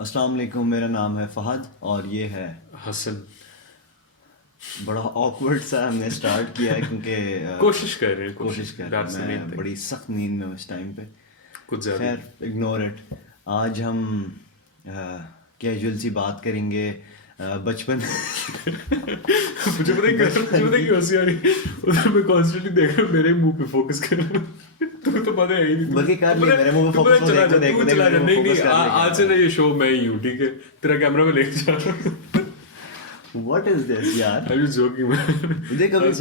अस्सलाम वालेकुम, मेरा नाम है फ़हद और ये है हसन। बड़ा ऑकवर्ड सा हमने स्टार्ट किया है क्योंकि कोशिश कर रहे हैं, कोशिश कर रहे हैं। दैट्स द मेन मैं थिंग। बड़ी सख्त नींद में हूँ इस टाइम पे। कुछ ज्यादा ही। खैर, इग्नोर इट। आज हम कैजुअल सी बात करेंगे बचपन मुझे पता है मुझे पता है कि हंसी आ रही है। उधर मैं कॉन्स्टेंटली देख रहा हूँ, मेरे मुंह पे फोकस कर रहा हूँ। तुम्हें तो पता है ही नहीं। बल्कि कर ले मेरे मुंह पे फोकस, चला जा, देख तू देख चला मेरे जा। मुंह नहीं नहीं, फोकस कर ले आज से ना ये शो मैं ही हूँ, ठीक है? तेरा कैमरा मैं लेके जा रहा हूँ। व्हाट इज दिस यार। I was joking. देख अभी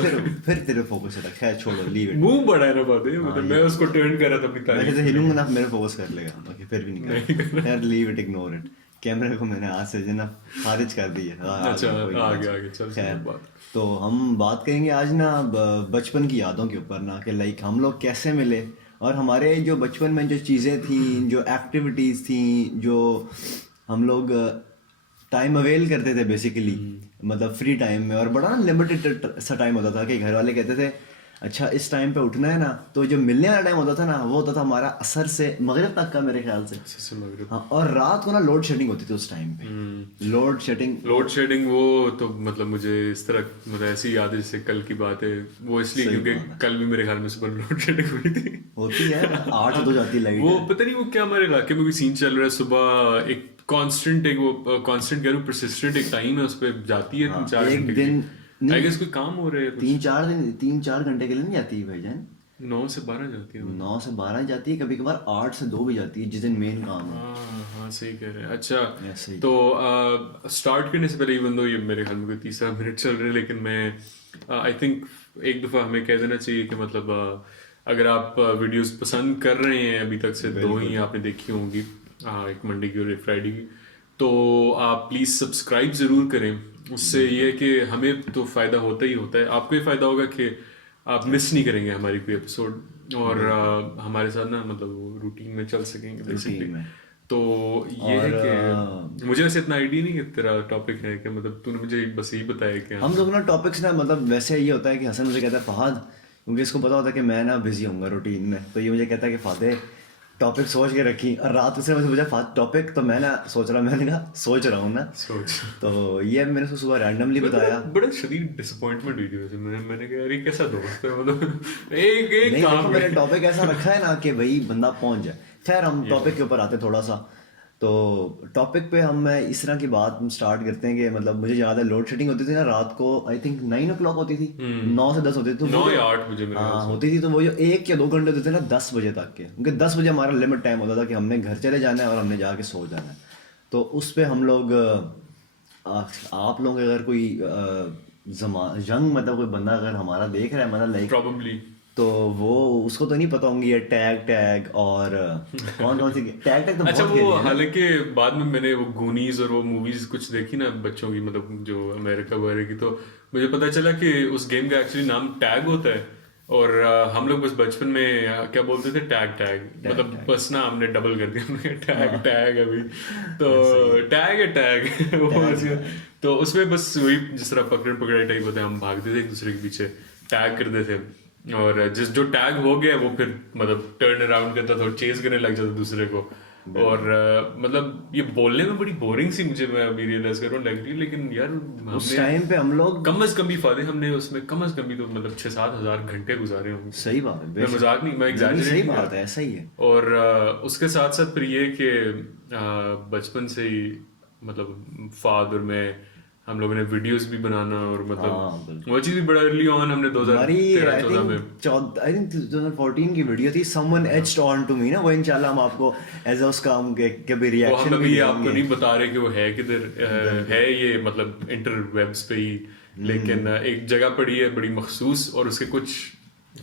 फिर तेरे फोकस है। खैर छोड़ो, लीव इट। मुंह बड़ा है ना, बात है मतलब मैं उसको टर्न कर रहा था अपनी मैं तारीफ जैसे के लिए। हिलूंगा ना मेरे फोकस कर लेगा। ओके, फिर भी नहीं कर। खैर लीव इट, इग्नोर इट। कैमरे को मैंने आज से ना खारिज कर दी है। अच्छा, कोई नहीं आगे आज। आगे चल खैर, सुनो बात। तो हम बात करेंगे आज ना बचपन की यादों के ऊपर ना, कि लाइक हम लोग कैसे मिले और हमारे जो बचपन में जो चीज़ें थी, जो एक्टिविटीज़ थी, जो हम लोग टाइम अवेल करते थे बेसिकली, मतलब फ्री टाइम में। और बड़ा ना लिमिटेड सा टाइम होता था कि घर वाले कहते थे अच्छा इस टाइम पे उठना है ना, तो जो मिलने वाला टाइम होता था ना वो होता था हमारा असर से मगरिब तक का, मेरे ख्याल से। अच्छे से मगर हाँ, और रात को ना लोड शेडिंग होती थी उस टाइम पे। लोड शेडिंग लोड शेडिंग वो तो मतलब मुझे इस तरह मतलब ऐसी याद है जैसे कल की बात है। वो इसलिए सही क्योंकि बात है। कल भी मेरे ख्याल में सुबह लोड शेडिंग हुई थी। होती है, 8 तो जाती लाइट वो है। पता नहीं वो क्या हमारे इलाके में कोई सीन चल रहा है सुबह। एक कांस्टेंट एक वो कांस्टेंट कह रहा हूँ, परसिस्टेंट एक टाइम है, उस पर जाती है हाँ, 3-4 घंटे एक के दिन लिए। आई नहीं, गेस कोई काम हो रहा है कुछ। 3-4 दिन, 3-4 घंटे के लिए नहीं जाती है भाईजान। 9 से 12 जाती है वो। 9 से 12 जाती है, कभी कभार 8 से 2 भी जाती है जिस दिन मेन काम हो। हाँ हाँ, सही कह रहे हैं। अच्छा, ऐसे ही। तो स्टार्ट करने से पहले इवन दो ये मेरे ख्याल में कोई 30 मिनट चल रहे हैं, लेकिन मैं आई थिंक एक दफ़ा हमें कह देना चाहिए कि मतलब अगर आप वीडियोस पसंद कर रहे हैं, अभी तक से 2 ही आपने देखी होंगी, एक मंडे की और एक फ्राइडे की, तो आप प्लीज़ सब्सक्राइब ज़रूर करें। उससे ये है कि हमें तो फ़ायदा होता ही होता है, आपको ये फ़ायदा होगा कि आप मिस नहीं करेंगे हमारी कोई एपिसोड, और हमारे साथ ना मतलब वो रूटीन में चल सकेंगे बेसिकली। रूटीन में। तो ये है और कि मुझे वैसे इतना आइडिया नहीं कि तेरा टॉपिक है कि मतलब तूने मुझे बस यही बताया कि हम लोग ना टॉपिक्स ना, मतलब वैसे ये होता है कि हसन मुझे कहता है फहद, क्योंकि इसको पता होता है कि मैं ना बिजी होऊंगा रूटीन में, तो ये मुझे कहता है कि फादे टॉपिक सोच के रखी। और रात को से मुझे पूछा फाद टॉपिक, तो मैं ना सोच रहा, मैंने कहा सोच रहा हूँ ना। सोच। तो ये मैंने उसको सुबह रैंडमली बताया। बड़ा शदीद डिसअपॉइंटमेंट हुई थी वैसे। मैंने कहा यार ये कैसा दोस्त है, मतलब एक एक नहीं देखो, काम मैंने में। टॉपिक ऐसा रखा है ना कि भाई बंदा पहुंच जाए। खैर, हम टॉपिक के ऊपर आते थोड़ा सा। तो टॉपिक पे हम इस तरह की बात स्टार्ट करते हैं कि मतलब मुझे याद है लोड शेडिंग होती थी ना रात को, आई थिंक 9 o'clock होती थी, 9 से 10 होती थी, तो वो 9 या 8 बजे मेरे ख्याल हाँ से। होती थी। तो वो जो 1 या 2 घंटे होते थे ना 10 बजे तक के, क्योंकि 10 बजे हमारा लिमिट टाइम होता था कि हमने घर चले जाना है और हमने जाके सो जाना है। तो उस पे हम लोग आप लोग अगर कोई यंग मतलब कोई बंदा अगर हमारा देख रहा है, मतलब लाइक, प्रॉबली। तो वो उसको तो नहीं पता होंगी ये टैग टैग और कौन कौन सी टैग टैग तो अच्छा, बहुत वो खेली है ना। हालांकि बाद में मैंने वो गूनीज और वो मूवीज कुछ देखी ना बच्चों की, मतलब जो अमेरिका वगैरह की, तो मुझे पता चला कि उस गेम का एक्चुअली नाम टैग होता है। और हम लोग बस बचपन में क्या बोलते थे, टैग टैग, टैग मतलब टैग बस ना हमने डबल कर दिया, हमने टैग हाँ, टैग अभी। तो ऐसे ही टैग है टैग। वो टैग बस। टैग। तो उसमें बस वही जिस तरह पकड़ पकड़ाई टाइप होता है, हम भागते थे एक दूसरे के पीछे, टैग करते थे। और जिस जो टैग हो गया वो फिर मतलब टर्न अराउंड करता था और चेज करने लग जाता दूसरे को। और बिल्कुल। मतलब ये बोलने में बड़ी बोरिंग सी मुझे, मैं अभी रियलाइज कर रहा हूँ लग रही है, लेकिन यार उस हमने टाइम पे हम लोग, कम अज कम भी फायदे, हमने उसमें कम अज कम भी तो मतलब 6-7 हज़ार घंटे गुजारे होंगे। सही बात है मैं बेशक। मजाक नहीं, मैं नहीं नहीं, एग्जैजरेट सही नहीं कर बात है, रहा। ऐसा ही है। और उसके साथ साथ फिर ये कि बचपन से ही मतलब फादर में हम लोगों ने वीडियोस भी बनाना, और हाँ मतलब बिल्कुल। वो चीज़ भी बड़ा अर्ली ऑन हमने हमारी 2013-14 में। आई थिंक 2014 की वीडियो थी, someone etched on to me ना, वो इंशाल्लाह हम आपको एज उसका हम कभी वो हम रिएक्शन भी अभी आपको देंगे। नहीं बता रहे कि वो है किधर, है बिल्कुल। ये मतलब इंटरवेब्स पे ही, लेकिन एक जगह पड़ी है बड़ी मखसूस, और उसके कुछ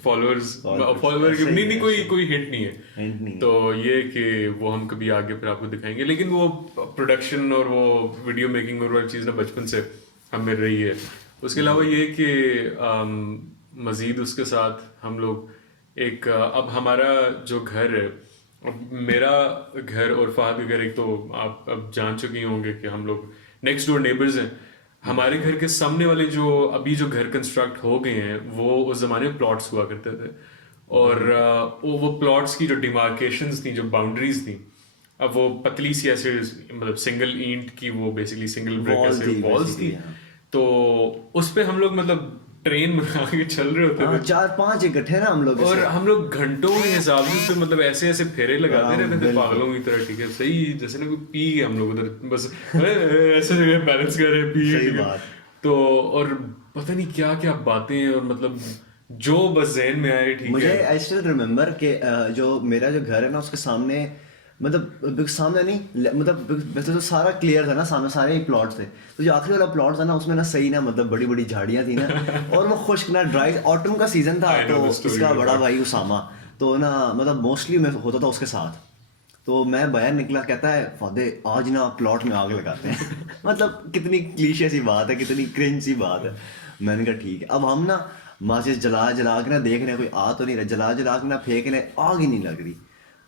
फॉलोअर्स, और कुछ फॉलोअर ऐसा ही नहीं नहीं, है, कोई ऐसा ही कोई हिट नहीं है। हिंट नहीं तो है। ये कि वो हम कभी आगे फिर आपको दिखाएंगे, लेकिन वो प्रोडक्शन और वो वीडियो मेकिंग और वाली चीज़ ना बचपन से हमें रही है। उसके अलावा ये कि मज़ीद उसके साथ हम लोग एक अब हमारा जो घर है, अब मेरा घर और फहद का घर, एक तो आप अब जान चुके होंगे कि हम लोग नेक्स्ट डोर नेबर्स हैं। हमारे घर के सामने वाले जो अभी जो घर कंस्ट्रक्ट हो गए हैं, वो उस जमाने में प्लॉट्स हुआ करते थे। और वो प्लॉट्स की जो डिमार्केशंस थी, जो बाउंड्रीज थी, अब वो पतली सी ऐसे मतलब सिंगल ईंट की वो बेसिकली सिंगल ब्रिक Wall ऐसे थी वॉल्स थी, basically, हाँ। तो उस पे हम लोग मतलब ट्रेन बना के चल रहे होते हाँ थे, 4-5 इकट्ठे ना हम लोग और ऐसे। हम लोग घंटों के हिसाब से उस पे मतलब ऐसे ऐसे फेरे लगाते हाँ, रहते थे बिल्कुल। पागलों की तरह, ठीक है सही, जैसे ना कोई पी गए हम लोग उधर बस ऐसे जगह बैलेंस कर रहे हैं, पी गए, सही ठीक है। बात। तो और पता नहीं क्या क्या बातें, और मतलब जो बस जहन में आए, ठीक मुझे है। आई स्टिल रिमेम्बर कि जो मेरा जो घर है ना उसके सामने, मतलब सामने नहीं, वैसे तो सारा क्लियर था ना, सामने सारे ही प्लॉट थे, तो जो आखिरी वाला प्लॉट था ना उसमें ना सही ना मतलब बड़ी बड़ी झाड़ियाँ थी ना, और वो खुश्क ना ड्राई ऑटम का सीजन था, आई नो तो द स्टोरी इसका ऑफ बड़ा दैट। भाई उसामा, तो ना मतलब मोस्टली मैं होता था उसके साथ। तो मैं बाहर निकला, कहता है फादे आज ना प्लॉट में आग लगाते हैं मतलब कितनी क्लीशे सी बात है, कितनी क्रिंज सी बात है। मैंने कहा ठीक है। अब हम ना माचिस जला जला के ना देख रहे हैं कोई आ तो नहीं रहा, जला जला के ना फेंक रहे हैं, आग ही नहीं लग रही।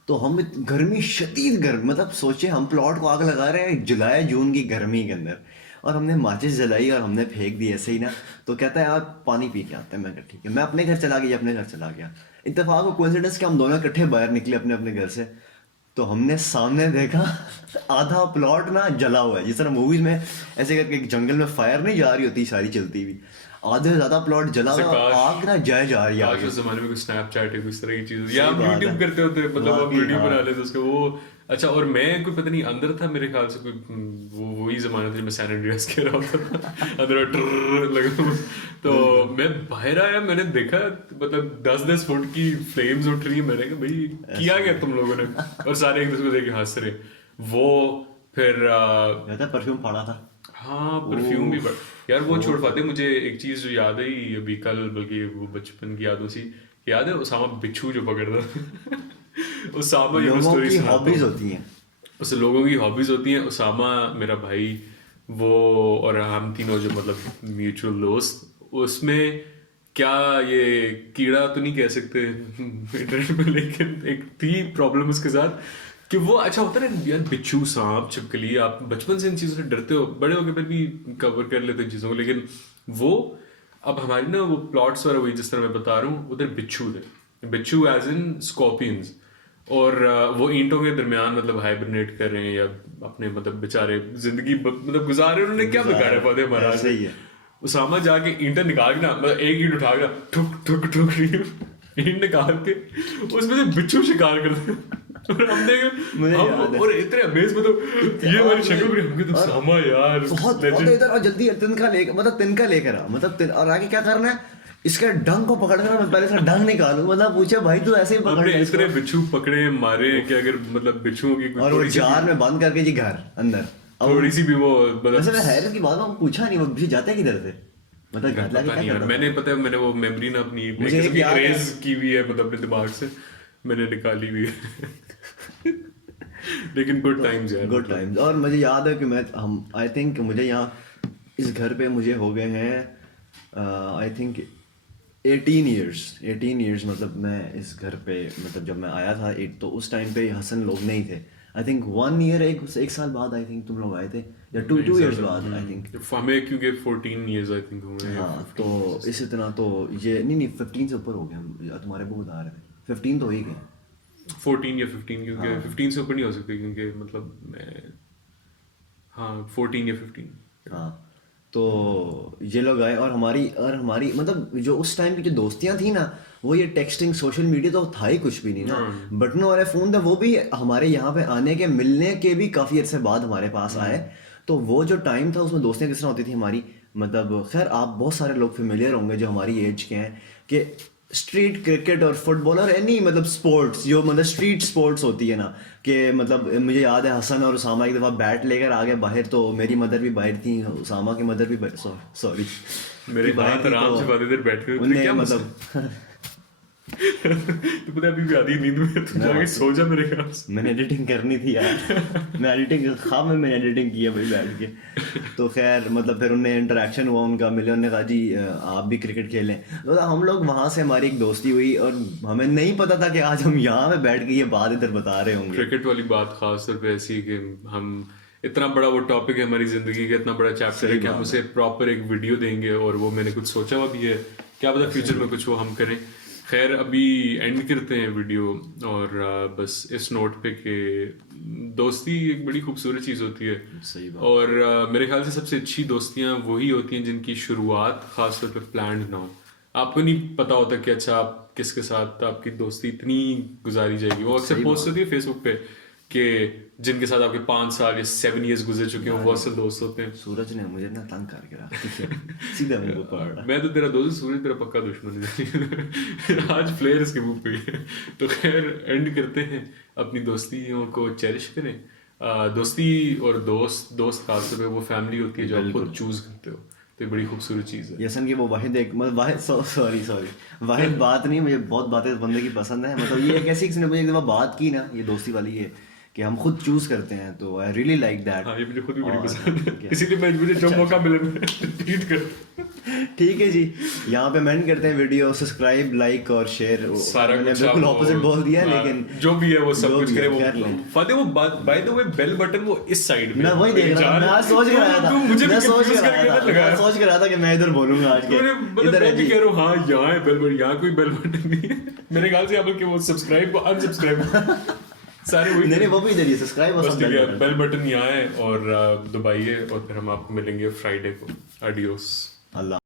तो हम गर्मी, शदीद गर्मी, मतलब सोचे हम प्लॉट को आग लगा रहे हैं जुलाई जून की गर्मी के अंदर, और हमने माचिस जलाई और हमने फेंक दी ऐसे ही ना। तो कहता है आप पानी पी के आते हैं। मैं कहा ठीक है। मैं अपने घर चला गया, अपने घर चला गया। इत्तेफाक को कोइंसिडेंस कि हम दोनों इकट्ठे बाहर निकले अपने अपने घर से, तो हमने सामने देखा आधा प्लॉट ना जला हुआ है, जिस तरह मूवीज में ऐसे करके एक जंगल में फायर नहीं जा रही होती सारी चलती हुई, आधे से ज्यादा प्लॉट जला जैसे हुआ है और काश आग ना जय जा रही है काश आगे। उस जमाने में कोई स्नैपचैट है, कोई इस तरह की चीज, या सही हम बात यूट्यूब है। करते होते, मतलब हम वाकई वीडियो हाँ। बना लेते उसके वो। अच्छा, और मैं कोई पता नहीं अंदर था मेरे ख्याल से कोई वो वही जमाना था जब मैं सैन एंड्रियास खेल रहा होता था अंदर ट्रर लगा हुआ। तो मैं बाहर आया, मैंने देखा मतलब 10-10 फुट की फ्लेम्स उठ रही है, मैंने कहा भाई किया क्या तुम लोगों ने, और सारे एक दूसरे को देख के हंस रहे। वो फिर कहता परफ्यूम फाड़ा था। हाँ परफ्यूम भी यार वो छोड़ ओह। पाते। मुझे एक चीज जो याद आई अभी कल, बल्कि वो बचपन की यादों सी याद है, उसामा बिच्छू जो पकड़ता था उसामा, ये मैं लोगों स्टोरी की सुनाता हॉबीज हूँ। होती हैं। उस लोगों की हॉबीज होती हैं। उसामा मेरा भाई, वो और हम तीनों जो मतलब म्यूचुअल दोस्त, उसमें क्या ये कीड़ा तो नहीं कह सकते इंटरनेट पे, लेकिन एक थी प्रॉब्लम उसके साथ कि वो अच्छा होता है ना यार, बिच्छू सांप छिपकली, आप बचपन से इन चीज़ों से डरते हो, बड़े होकर फिर भी कवर कर लेते हो इन चीज़ों को, लेकिन वो अब हमारी ना वो प्लॉट्स वगैरह वही जिस तरह मैं बता रहा हूँ, उधर बिच्छू थे, बिच्छू एज इन स्कॉर्पियंस, और वो ईंटों के दरमियान मतलब हाइबरनेट कर रहे हैं या अपने मतलब बेचारे जिंदगी मतलब गुजार रहे हैं। उन्होंने क्या बिगाड़ा पौधे हमारा ऐसे से। ही है। उसामा जाके ईंटें निकाल के ना, मतलब एक ईंट उठा के ना ठुक ठुक ठुक ईंट निकाल के उसमें से बिच्छू शिकार करते हैं। और हमने मुझे हम याद है। और इतने अमेज में, तो ये हमारी शक्ल पर हमने तो और उसामा यार बहुत बहुत legend। इधर और जल्दी तिनका लेकर, मतलब तिनका लेकर आ, मतलब और आगे क्या करना है, इसके डंग को पकड़ना, मैं पहले इसका डंग निकालूं, मतलब पूछे भाई तू ऐसे ही पकड़ हमने ले इतने इसको। बिच्छू पकड़े मारे कि अगर मतलब बिच्छुओं की कोई और वो थोड़ी सी जार में बंद करके जी घर अंदर। अब थोड़ी सी भी वो वैसे मैं मतलब हैरत की बात है, वो पूछा नहीं वो भी जाते किधर थे, मतलब घर लाके पता क्या नहीं यार, करता मैंने था? पता है मैंने वो मेमोरी ना अपनी एक मुझे किस्म एक की याद है। इरेज की हुई है, मतलब अपने दिमाग से मैंने निकाली हुई है लेकिन गुड टाइम्स यार, गुड मतलब टाइम्स। और मुझे याद है कि मैं हम आई थिंक मुझे यहाँ इस घर पे मुझे हो गए हैं आई थिंक 18 ईयर्स, मतलब मैं इस घर पे, मतलब जब मैं आया था तो उस टाइम पे हसन लोग नहीं थे। आई थिंक 1 ईयर, एक साल बाद आई थिंक तुम लोग आए थे, या टू नहीं टू ईयर्स ज्यादा। बाद आई थिंक। हमें क्योंकि 14 इयर्स आई थिंक हुए हैं, हाँ, तो 15 years। इस इतना तो ये नहीं 15 से ऊपर हो गया हम, तुम्हारे वो बता रहे थे 15 तो हो ही गए। 14 या 15, क्योंकि हाँ 15 से ऊपर नहीं हो सकते, क्योंकि मतलब मैं हाँ 14 या 15। हाँ। तो ये लोग आए और हमारी मतलब जो उस टाइम की जो दोस्तियां थी ना, वो ये टेक्सटिंग सोशल मीडिया तो था ही कुछ भी नहीं ना, बटनों वाले फ़ोन थे, वो भी हमारे यहाँ पे आने के मिलने के भी काफ़ी अरसे बाद हमारे पास आए। तो वो जो टाइम था उसमें दोस्तियाँ किस तरह होती थी हमारी, मतलब खैर आप बहुत सारे लोग फेमिलियर होंगे जो हमारी एज के हैं, कि स्ट्रीट क्रिकेट और फुटबॉल और एनी मतलब स्पोर्ट्स, जो मतलब स्ट्रीट स्पोर्ट्स होती है ना, कि मतलब मुझे याद है हसन और उसामा एक दफ़ा बैट लेकर आ गए बाहर, तो मेरी मदर भी बाहर थी, उसामा की मदर भी सॉरी मेरे बाहर हाथ थी, आराम से तो बातें देर बैठे हुए थे, उनने क्या मतलब मसला तो पता है अभी भी आधी नींद में, तू जाके सो जा मेरे ख्याल से। मैंने एडिटिंग करनी थी यार मैं एडिटिंग ख्वाब में मैंने एडिटिंग की है भाई बैठ के। तो खैर मतलब फिर उनने इंटरेक्शन हुआ उनका, मिले, उन्होंने कहा जी आप भी क्रिकेट खेलें, तो हम लोग वहाँ से हमारी एक दोस्ती हुई, और हमें नहीं पता था कि आज हम यहाँ पे बैठ के ये बात इधर बता रहे होंगे। क्रिकेट वाली बात खास तौर पे ऐसी है कि हम इतना बड़ा वो टॉपिक है हमारी जिंदगी का, इतना बड़ा चैप्टर है कि हम उसे प्रॉपर एक वीडियो देंगे, और वो मैंने कुछ सोचा हुआ भी है, क्या पता फ्यूचर में कुछ वो हम करें। खैर अभी एंड करते हैं वीडियो, और बस इस नोट पे कि दोस्ती एक बड़ी खूबसूरत चीज़ होती है। सही बात। और मेरे ख्याल से सबसे अच्छी दोस्तियां वही होती हैं जिनकी शुरुआत खासतौर पे प्लान्ड ना हो। आपको नहीं पता होता कि अच्छा आप किसके साथ आपकी दोस्ती इतनी गुजारी जाएगी। वो अक्सर पोस्ट होती है फेसबुक पे कि जिनके साथ आपके 5 साल या 7 years गुजर चुके हैं वो असल दोस्त होते हैं। सूरज ने मुझे ना तंग करके रखा सीधा मुंह पे पड़ रहा। मैं तो तेरा दोस्त, सूरज तेरा पक्का दुश्मन है। आज फ्लेयर्स के मुंह पे ही है। तो खैर एंड करते हैं, अपनी दोस्तियों को चेरिश करें। दोस्ती और दोस्त खासतौर पे वो फैमिली होती है जो आप खुद चूज करते हो, तो ये बड़ी खूबसूरत चीज़ है। यसन की वो वाहिद एक मतलब वाहिद सॉरी वाहिद बात नहीं, मुझे बहुत बातें बंदे की पसंद है। मतलब ये एक ऐसी किसी ने मुझे एक दफ़ा बात की ना, ये दोस्ती वाली है कि हम खुद चूज करते हैं, तो आई रियली लाइक दैट। हाँ, ये मुझे खुद भी बड़ी पसंद है, इसीलिए मुझे जो मौका मिले मैं ट्वीट कर। ठीक है जी, यहाँ पे मेंशन करते हैं वीडियो, सब्सक्राइब, लाइक और शेयर। सारा मैंने कुछ बिल्कुल आपको- ऑपोजिट बोल दिया है, हाँ, लेकिन जो भी है वो सब जो कुछ भी करे है, वो कर लें। फादे वो by the way bell button वो इस साइड में मैं वही देख रहा था, मैं आज सोच कर आया था, मुझे भी मैं सोच confuse कर करके आया मत था, लगाया। मैं सोच कर आया था कि मैं इधर बोलूंगा आज के मतलब इधर मैं है भी जी। कह रहा हूँ हाँ यहाँ है बेल बटन, यहाँ कोई बेल बटन नहीं है। मेरे ख्याल से आप लोग के वो सब्सक्राइब को अनसब्सक्राइब सारे वही। नहीं वो भी इधर ही सब्सक्राइब और बस सब ठीक है, bell button। बेल बटन यहाँ है और दबाइए, और फिर हम आपको मिलेंगे फ्राइडे को। एडियोस। अल्लाह।